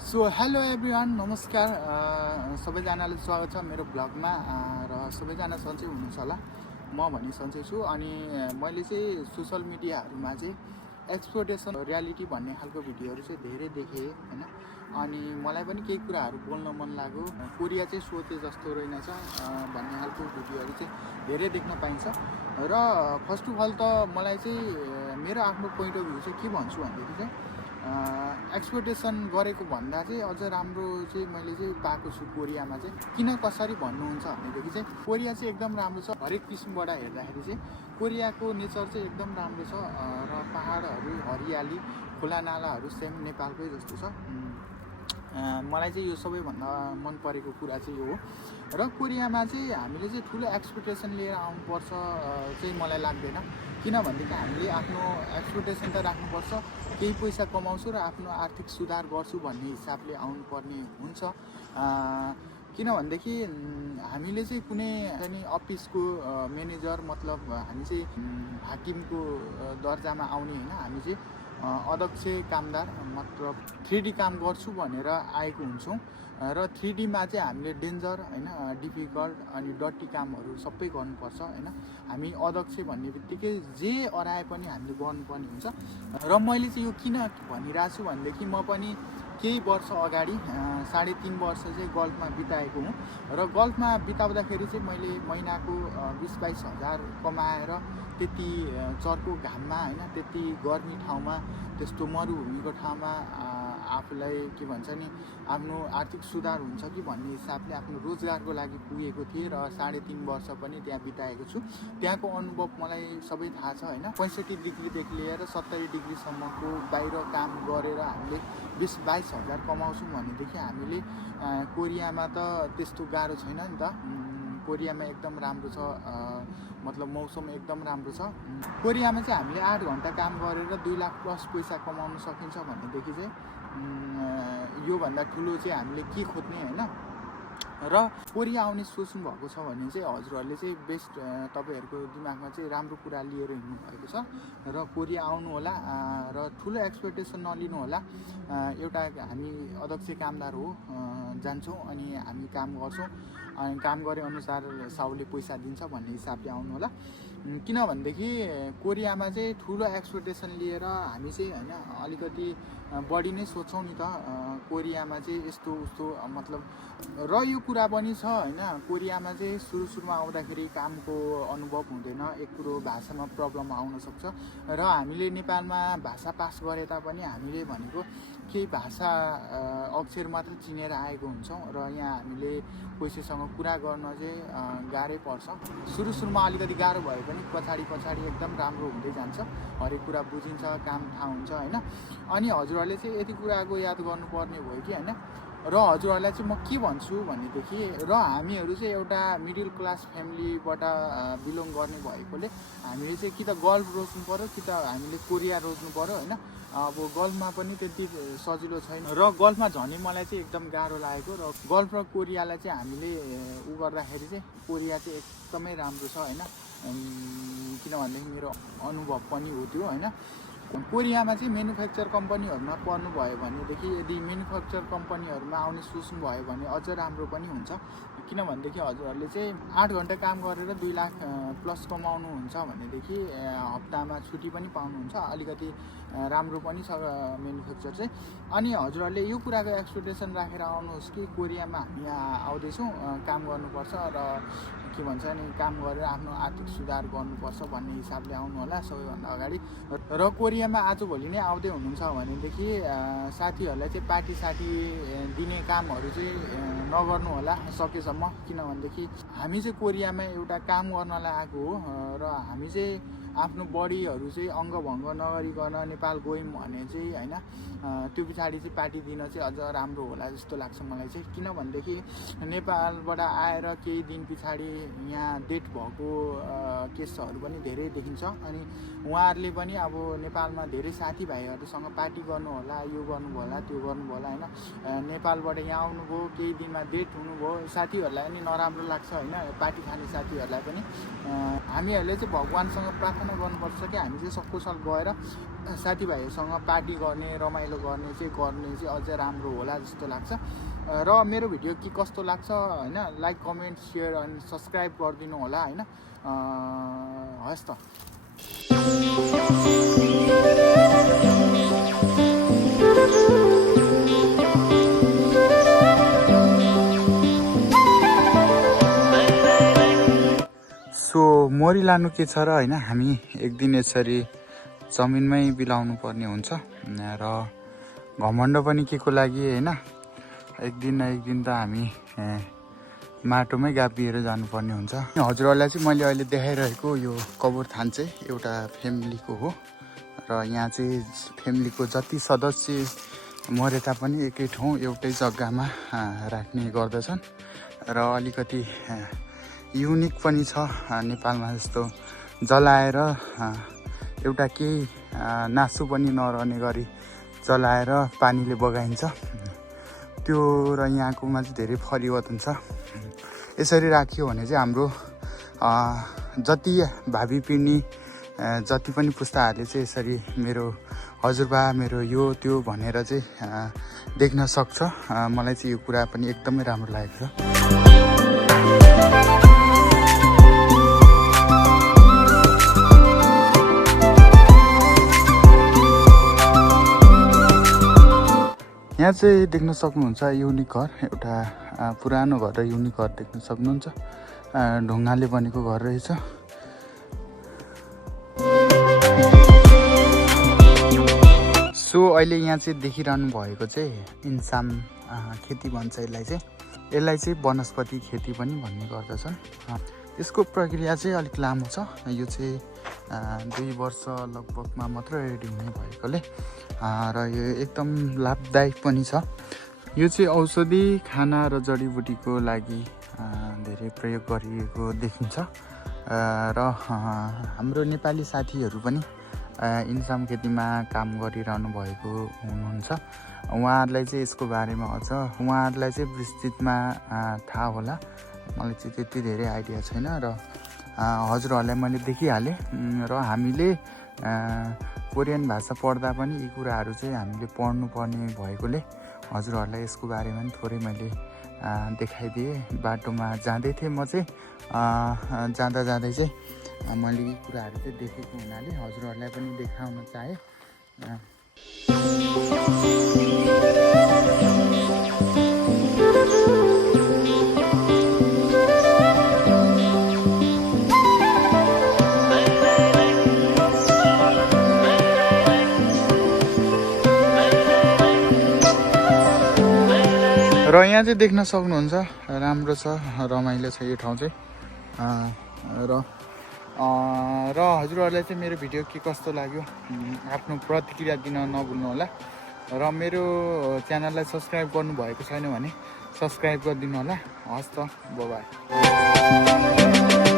So hello everyone, नमस्कार। सबैजनालाई स्वागत छ मेरो ब्लगमा। र सबैजना सन्चै हुनुहुन्छ होला, म पनि सन्चै छु। अनि मैले चाहिँ सोसल मिडियाहरूमा चाहिँ एक्सप्लोइटेसन रियालिटी भन्ने खालको भिडियोहरू चाहिँ धेरै देखेँ होइन। अनि मलाई पनि केही कुराहरू बोल्न मन लाग्यो। कोरिया चाहिँ सोचे जस्तो रहेनछ भन्ने खालको भिडियोहरू चाहिँ धेरै देख्न पाइन्छ। र फर्स्ट अफ अल त मलाई चाहिँ मेरो आफ्नो पोइन्ट अफ भ्यू चाहिँ के भन्छु भनेदेखि चाहिँ एक्सपेक्टेसन गरेको भन्दा चाहिँ अझ राम्रो चाहिँ मैले चाहिँ पाएको छु कोरियामा चाहिँ। किन कसरी भन्नुहुन्छ भनेदेखि चाहिँ कोरिया चाहिँ एकदम राम्रो छ। हरेक किसिमबाट हेर्दाखेरि चाहिँ कोरियाको नेचर चाहिँ एकदम राम्रो छ। र पहाडहरू, हरियाली, खोला नालाहरू सेम नेपालकै जस्तो छ। मलाई चाहिँ यो सबैभन्दा मन परेको कुरा चाहिँ यो हो। र कोरियामा चाहिँ हामीले चाहिँ ठुलो एक्सपेक्टेसन लिएर आउनुपर्छ चाहिँ मलाई लाग्दैन। किनभनेदेखि हामीले आफ्नो एक्सपेक्टेसन त राख्नुपर्छ, केही पैसा कमाउँछु र आफ्नो आर्थिक सुधार गर्छु भन्ने हिसाबले आउनुपर्ने हुन्छ। किनभनेदेखि हामीले चाहिँ कुनै पनि अफिसको म्यानेजर मतलब हामी चाहिँ हाकिमको दर्जामा आउने होइन। हामी चाहिँ अध्यक्ष कामदार मतलब 3D काम गर्छु भनेर आएको हुन्छौँ। र 3Dमा चाहिँ हामीले डेन्जर होइन, डिफिकल्ट अनि डटी कामहरू सबै गर्नुपर्छ होइन। हामी अध्यक्ष भन्ने बित्तिकै जे अराए पनि हामीले गर्नुपर्ने हुन्छ। र मैले चाहिँ यो किन भनिरहेको छु भनेदेखि म पनि केही वर्ष अगाडि 3.5 वर्ष चाहिँ गल्फमा बिताएको हुँ। र गल्फमा बिताउँदाखेरि चाहिँ मैले महिनाको 20-22 हजार कमाएर त्यति चर्को घाममा होइन, त्यति गर्मी ठाउँमा, त्यस्तो मरुभूमिको ठाउँमा आफूलाई के भन्छ नि, आफ्नो आर्थिक सुधार हुन्छ कि भन्ने हिसाबले आफ्नो रोजगारको लागि पुगेको थिएँ। र 3.5 वर्ष पनि त्यहाँ बिताएको छु। त्यहाँको अनुभव मलाई सबै थाहा छ होइन। 65 डिग्रीदेखि लिएर 70 डिग्रीसम्मको बाहिर काम गरेर हामीले 20-22 हजार कमाउँछौँ भनेदेखि हामीले कोरियामा त त्यस्तो गाह्रो छैन नि त। कोरियामा एकदम राम्रो छ, मतलब मौसम एकदम राम्रो छ। कोरियामा चाहिँ हामीले 8 घन्टा काम गरेर 2 लाख प्लस पैसा कमाउन सकिन्छ भनेदेखि चाहिँ योभन्दा ठुलो चाहिँ हामीले के खोज्ने होइन। र कोरिया आउने सोच्नु भएको छ भने चाहिँ हजुरहरूले चाहिँ बेस्ट तपाईँहरूको दिमागमा चाहिँ राम्रो कुरा लिएर हिँड्नु भएको छ। र कोरिया आउनु होला र ठुलो एक्सपेक्टेसन नलिनु होला। एउटा हामी अध्यक्ष कामदार हो, जान्छौँ अनि हामी काम गर्छौँ अनि काम गरे अनुसार साउले पैसा दिन्छ भन्ने हिसाबले आउनु होला। किनभनेदेखि कोरियामा चाहिँ ठुलो एक्सपेक्टेसन लिएर हामी चाहिँ होइन अलिकति बढी नै सोच्छौँ नि त। कोरियामा चाहिँ यस्तो उस्तो मतलब र यो कुरा पनि छ होइन। कोरियामा चाहिँ सुरुमा आउँदाखेरि कामको अनुभव हुँदैन, एक कुरो भाषामा प्रब्लम आउन सक्छ। र हामीले नेपालमा भाषा पास गरे तापनि हामीले भनेको केही भाषा अक्षर मात्र चिनेर आएको हुन्छौँ। र यहाँ हामीले कसैसँग कुरा गर्न चाहिँ गाह्रै पर्छ। सुरुमा अलिकति गाह्रो भए पनि पछाडि एकदम राम्रो हुँदै जान्छ। हरेक कुरा बुझिन्छ, काम थाहा हुन्छ होइन। अनि हजुरहरूले चाहिँ यति कुराको याद गर्नुपर्ने भयो कि होइन। र हजुरहरूलाई चाहिँ म के भन्छु भनेदेखि, र हामीहरू चाहिँ एउटा मिडल क्लास फ्यामिलीबाट बिलोङ गर्ने भएकोले हामीले चाहिँ कि त गल्फ रोज्नु पऱ्यो कि त हामीले कोरिया रोज्नु पऱ्यो होइन। अब गल्फमा पनि त्यति सजिलो छैन र गल्फमा झनै मलाई चाहिँ एकदम गाह्रो लागेको। र गल्फ र कोरियालाई चाहिँ हामीले गर्दाखेरि चाहिँ कोरिया चाहिँ एकदमै राम्रो छ होइन। किनभनेदेखि मेरो अनुभव पनि हो त्यो होइन। कोरियामा चाहिँ म्यानुफ्याक्चर कम्पनीहरूमा पर्नुभयो भनेदेखि यदि म्यानुफ्याक्चर कम्पनीहरूमा आउने सोच्नुभयो भने अझ राम्रो पनि हुन्छ। किनभनेदेखि हजुरहरूले चाहिँ 8 घन्टा काम गरेर 2 लाख प्लस कमाउनुहुन्छ भनेदेखि हप्तामा छुट्टी पनि पाउनुहुन्छ। अलिकति राम्रो पनि छ म्यानुफ्याक्चर चाहिँ। अनि हजुरहरूले यो कुराको एक्सपेक्टेसन राखेर आउनुहोस् कि कोरियामा हामी यहाँ आउँदैछौँ, काम गर्नुपर्छ र के भन्छ नि, काम गरेर आफ्नो आर्थिक सुधार गर्नुपर्छ भन्ने हिसाबले आउनु होला सबैभन्दा अगाडि। र कोरियामा आजभोलि नै आउँदै हुनुहुन्छ भनेदेखि साथीहरूलाई चाहिँ पार्टी दिने कामहरू चाहिँ नगर्नु होला सकेसम्म। किनभनेदेखि हामी चाहिँ कोरियामा एउटा काम गर्नलाई आएको हो र हामी चाहिँ आफ्नो बडीहरू चाहिँ अङ्गभङ्ग नगरिकन नेपाल गयौँ भने चाहिँ होइन, त्यो पछाडि चाहिँ पार्टी दिन चाहिँ अझ राम्रो होला जस्तो लाग्छ मलाई चाहिँ। किनभनेदेखि नेपालबाट आएर केही दिन पछाडि यहाँ डेथ भएको केसहरू पनि धेरै देखिन्छ। अनि उहाँहरूले पनि अब नेपालमा धेरै साथीभाइहरूसँग पार्टी गर्नु होला, यो गर्नु होला, त्यो गर्नु होला होइन। नेपालबाट यहाँ आउनुभयो, केही दिनमा डेथ हुनुभयो, साथीहरूलाई पनि नराम्रो लाग्छ होइन, पार्टी खाने साथीहरूलाई पनि। हामीहरूले चाहिँ भगवान्सँग प्रार्थना गर्नुपर्छ कि हामी चाहिँ सकुशल गएर साथीभाइहरूसँग पार्टी गर्ने रमाइलो गर्ने चाहिँ अझै राम्रो होला जस्तो लाग्छ। र मेरो भिडियो के कस्तो लाग्छ होइन, लाइक कमेन्ट सेयर अनि सब्सक्राइब गरिदिनु होला होइन। हस् त। सो मरि लानु के छ र होइन, हामी एक दिन यसरी जमिनमै बिलाउनु पर्ने हुन्छ र घमण्ड पनि के को लागि होइन, एक दिन न एक दिन त हामी माटोमै गाभिएर जानुपर्ने हुन्छ। हजुरहरूलाई चाहिँ मैले अहिले देखाइरहेको यो कब्रस्थान चाहिँ एउटा फ्यामिलीको हो र यहाँ चाहिँ फ्यामिलीको जति सदस्य मरे तापनि एकै ठाउँ एउटै जग्गामा राख्ने गर्दछन् र अलिकति युनिक पनि छ नेपालमा जस्तो जलाएर एउटा केही नासु पनि नरहने गरी जलाएर पानीले बगाइन्छ त्यो, र यहाँकोमा चाहिँ धेरै परिवर्तन छ। यसरी राखियो भने चाहिँ हाम्रो जति भावी पिँढी जति पनि पुस्ताहरूले चाहिँ यसरी मेरो हजुरबा मेरो यो त्यो भनेर चाहिँ देख्न सक्छ। मलाई चाहिँ यो कुरा पनि एकदमै राम्रो लागेको छ। यहाँ चाहिँ देख्न सक्नुहुन्छ युनिक घर, एउटा पुरानो घर र युनिक घर देख्न सक्नुहुन्छ। ढुङ्गाले बनेको घर रहेछ। सो अहिले यहाँ चाहिँ देखिरहनु भएको चाहिँ इन्साम खेती भन्छ यसलाई चाहिँ वनस्पति खेती पनि भन्ने गर्दछन्। यसको प्रक्रिया चाहिँ अलिक लामो छ। यो चाहिँ 2 वर्ष लगभगमा मात्र रेडी हुने भएकोले र यो एकदम लाभदायक पनि छ। यो चाहिँ औषधि खाना र जडीबुटीको लागि धेरै प्रयोग गरिएको देखिन्छ र हाम्रो नेपाली साथीहरू पनि इन्साम खेतीमा काम गरिरहनु भएको हुनुहुन्छ। उहाँहरूलाई चाहिँ यसको बारेमा उहाँहरूलाई चाहिँ विस्तृतमा थाहा होला, मलाई चाहिँ त्यति धेरै आइडिया छैन र हजुरहरूलाई मैले देखिहालेँ। र हामीले कोरियन भाषा पढ्दा पनि यी कुराहरू चाहिँ हामीले पढ्नुपर्ने भएकोले हजुरहरूलाई यसको बारेमा पनि थोरै मैले देखाइदिएँ। बाटोमा जाँदै थिएँ म चाहिँ, जाँदै चाहिँ मैले यी कुराहरू चाहिँ देखेको हुनाले हजुरहरूलाई पनि देखाउन चाहेँ। र यहाँ चाहिँ देख्न सक्नुहुन्छ राम्रो छ, रमाइलो छ यो ठाउँ चाहिँ। र हजुरहरूलाई चाहिँ मेरो भिडियो के कस्तो लाग्यो आफ्नो प्रतिक्रिया दिन नभुल्नु होला र मेरो च्यानललाई सब्सक्राइब गर्नुभएको छैन भने सब्सक्राइब गरिदिनु होला। हस् त, बाइ।